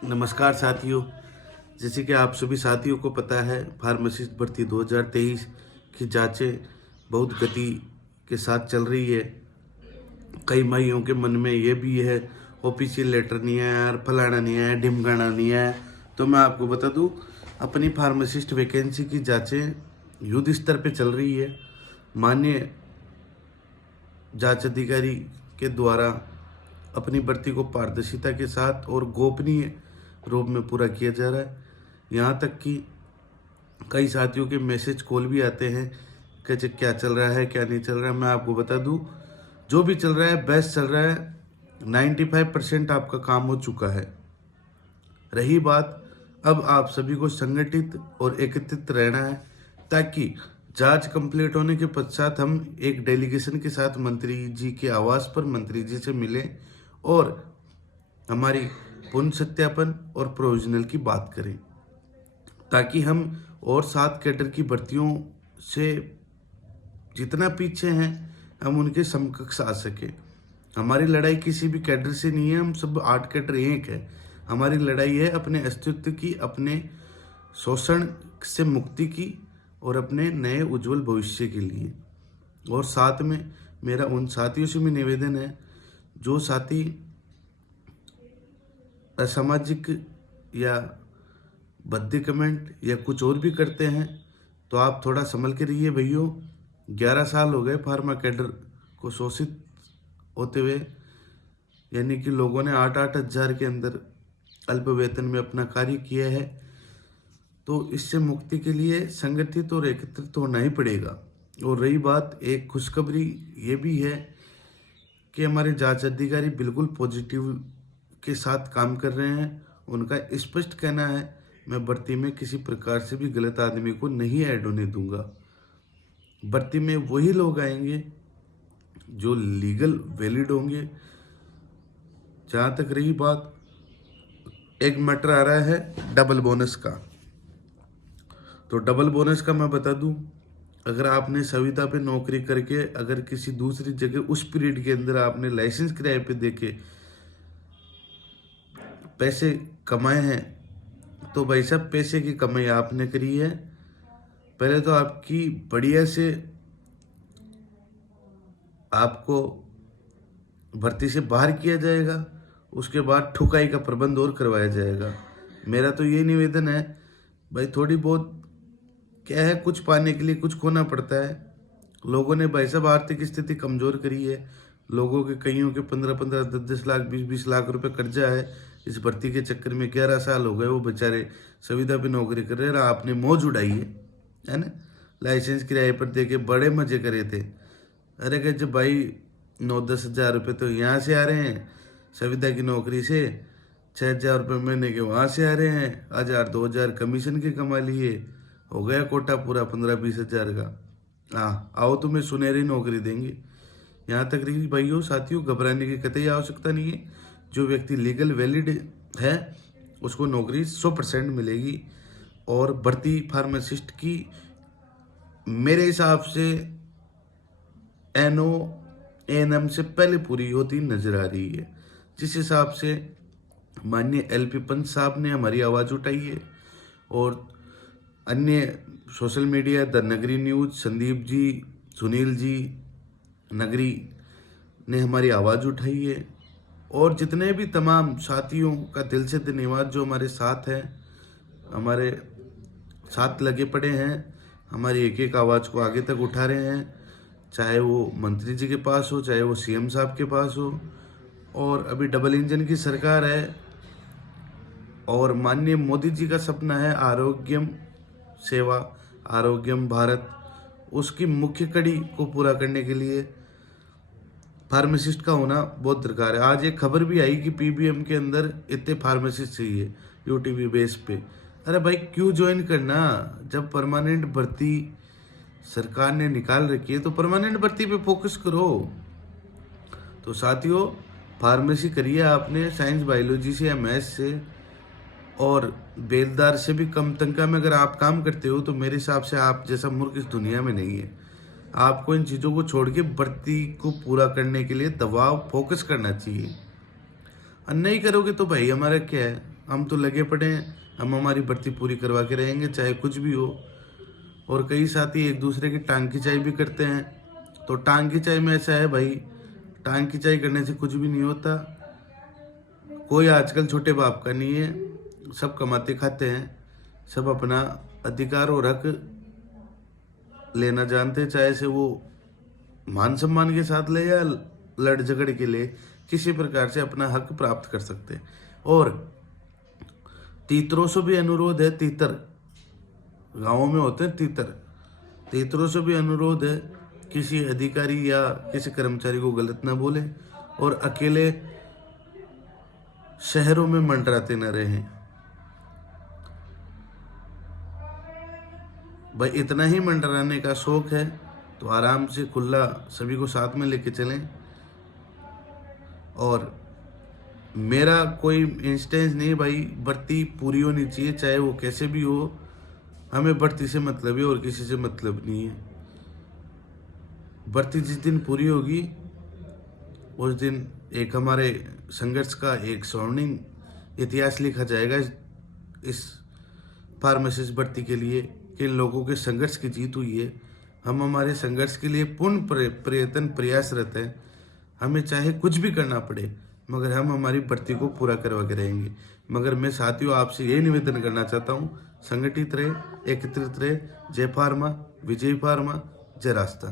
नमस्कार साथियों। जैसे कि आप सभी साथियों को पता है, फार्मासिस्ट भर्ती 2023 की जांचें बहुत गति के साथ चल रही है। कई भाइयों के मन में ये भी है, ऑफिशियल लेटर नहीं है यार, फलाना नहीं है, ढिमकाना नहीं है। तो मैं आपको बता दूं, अपनी फार्मासिस्ट वैकेंसी की जांचें युद्ध स्तर पे चल रही है। माननीय जांच अधिकारी के द्वारा अपनी भर्ती को पारदर्शिता के साथ और गोपनीय रूप में पूरा किया जा रहा है। यहाँ तक कि कई साथियों के मैसेज कॉल भी आते हैं कि क्या चल रहा है क्या नहीं चल रहा है। मैं आपको बता दूं, जो भी चल रहा है बेस्ट चल रहा है। 95% आपका काम हो चुका है। रही बात, अब आप सभी को संगठित और एकत्रित रहना है, ताकि जांच कंप्लीट होने के पश्चात हम एक डेलीगेशन के साथ मंत्री जी के आवास पर मंत्री जी से मिलें और हमारी पुनः सत्यापन और प्रोविजनल की बात करें, ताकि हम और 7 कैडर की भर्तियों से जितना पीछे हैं हम उनके समकक्ष आ सके। हमारी लड़ाई किसी भी कैडर से नहीं है, हम सब 8 कैडर एक है। हमारी लड़ाई है अपने अस्तित्व की, अपने शोषण से मुक्ति की और अपने नए उज्जवल भविष्य के लिए। और साथ में मेरा उन साथियों से भी निवेदन है, जो साथी असामाजिक या भद्दे कमेंट या कुछ और भी करते हैं, तो आप थोड़ा संभल के रहिए भैया। 11 साल हो गए फार्मा कैडर को शोषित होते हुए, यानी कि लोगों ने 8-8 हज़ार के अंदर अल्प वेतन में अपना कार्य किया है। तो इससे मुक्ति के लिए संगठित और एकत्रित होना ही पड़ेगा। और रही बात, एक खुशखबरी ये भी है कि हमारे जांच अधिकारी बिल्कुल पॉजिटिव के साथ काम कर रहे हैं। उनका स्पष्ट कहना है, मैं भर्ती में किसी प्रकार से भी गलत आदमी को नहीं ऐड होने दूंगा। भर्ती में वही लोग आएंगे जो लीगल वैलिड होंगे। जहाँ तक रही बात, एक मैटर आ रहा है डबल बोनस का। तो डबल बोनस का मैं बता दूं, अगर आपने संविदा पे नौकरी करके अगर किसी दूसरी जगह उस पीरियड के अंदर आपने लाइसेंस किराए पे देके पैसे कमाए हैं, तो भाई साहब पैसे की कमाई आपने करी है। पहले तो आपकी बढ़िया से आपको भर्ती से बाहर किया जाएगा, उसके बाद ठुकाई का प्रबंध और करवाया जाएगा। मेरा तो ये निवेदन है भाई, थोड़ी बहुत क्या है, कुछ पाने के लिए कुछ खोना पड़ता है। लोगों ने भाई साहब आर्थिक स्थिति कमजोर करी है। लोगों के कईयों के 15-15, 10-10 लाख, 20-20 लाख रुपए कर्जा है। इस भर्ती के चक्कर में 11 साल हो गए वो बेचारे संविदा पे नौकरी कर रहे हैं। आपने मौज उड़ाई है ना, लाइसेंस किराए पर दे के बड़े मजे करे थे। अरे कह जब भाई 9-10 हज़ार रुपये तो यहाँ से आ रहे हैं, संविदा की नौकरी से 6,000 रुपये महीने के वहाँ से आ रहे हैं, 1,000-2,000 कमीशन के कमा लिए, हो गया कोटा पूरा 15-20 हज़ार का। हाँ, आओ तुम्हें सुनहरी नौकरी देंगे। यहाँ तक रही भाइयों साथियों, घबराने की कतई आवश्यकता नहीं है। जो व्यक्ति लीगल वैलिड है उसको नौकरी 100% मिलेगी। और भर्ती फार्मासिस्ट की मेरे हिसाब से एनओ एएनएम से पहले पूरी होती नजर आ रही है। जिस हिसाब से माननीय एलपी पंत साहब ने हमारी आवाज़ उठाई है और अन्य सोशल मीडिया, द नगरी न्यूज़, संदीप जी, सुनील जी, नगरी ने हमारी आवाज़ उठाई है, और जितने भी तमाम साथियों का दिल से धन्यवाद जो हमारे साथ हैं, हमारे साथ लगे पड़े हैं, हमारी एक एक आवाज़ को आगे तक उठा रहे हैं, चाहे वो मंत्री जी के पास हो, चाहे वो सीएम साहब के पास हो। और अभी डबल इंजन की सरकार है और माननीय मोदी जी का सपना है आरोग्यम सेवा, आरोग्यम भारत। उसकी मुख्य कड़ी को पूरा करने के लिए फार्मासिस्ट का होना बहुत दरकार है। आज एक खबर भी आई कि पीबीएम के अंदर इतने फार्मासिस्ट चाहिए यूटीवी बेस पे। अरे भाई क्यों ज्वाइन करना, जब परमानेंट भर्ती सरकार ने निकाल रखी है तो परमानेंट भर्ती पे फोकस करो। तो साथियों, फार्मेसी करिए आपने साइंस बायोलॉजी से या मैथ्स से, और बेलदार से भी कम तनख्वाह में अगर आप काम करते हो तो मेरे हिसाब से आप जैसा मूर्ख इस दुनिया में नहीं है। आपको इन चीज़ों को छोड़ के भर्ती को पूरा करने के लिए दबाव फोकस करना चाहिए। और नहीं करोगे तो भाई हमारा क्या है, हम तो लगे पड़े हैं, हम हमारी भर्ती पूरी करवा के रहेंगे चाहे कुछ भी हो। और कई साथी एक दूसरे की टांग खिंचाई भी करते हैं। तो टांग खिंचाई में ऐसा है भाई, टांग खिंचाई करने से कुछ भी नहीं होता। कोई आजकल छोटे बाप का नहीं है, सब कमाते खाते हैं, सब अपना अधिकार और हक लेना जानते हैं, चाहे से वो मान सम्मान के साथ ले या लड़ झगड़ के लिए, किसी प्रकार से अपना हक प्राप्त कर सकते हैं। और तीतरों से भी अनुरोध है, तीतर गांवों में होते हैं तीतरों से भी अनुरोध है, किसी अधिकारी या किसी कर्मचारी को गलत ना बोले और अकेले शहरों में मंडराते न रहें। भाई इतना ही मंडराने का शौक है तो आराम से खुला सभी को साथ में लेके चलें। और मेरा कोई इंस्टेंस नहीं भाई, भर्ती पूरी होनी चाहिए चाहे वो कैसे भी हो, हमें भर्ती से मतलब है और किसी से मतलब नहीं है। भर्ती जिस दिन पूरी होगी उस दिन एक हमारे संघर्ष का एक स्वर्णिम इतिहास लिखा जाएगा इस फार्मासिस्ट भर्ती के लिए, कि इन लोगों के संघर्ष की जीत हुई है। हम हमारे संघर्ष के लिए पूर्ण प्रयासरत हैं, हमें चाहे कुछ भी करना पड़े मगर हम हमारी भर्ती को पूरा करवा के रहेंगे। मगर मैं साथियों आपसे यही निवेदन करना चाहता हूँ, संगठित रहे, एकत्रित रहे। जय फार्मा, विजय फार्मा, जय रास्ता।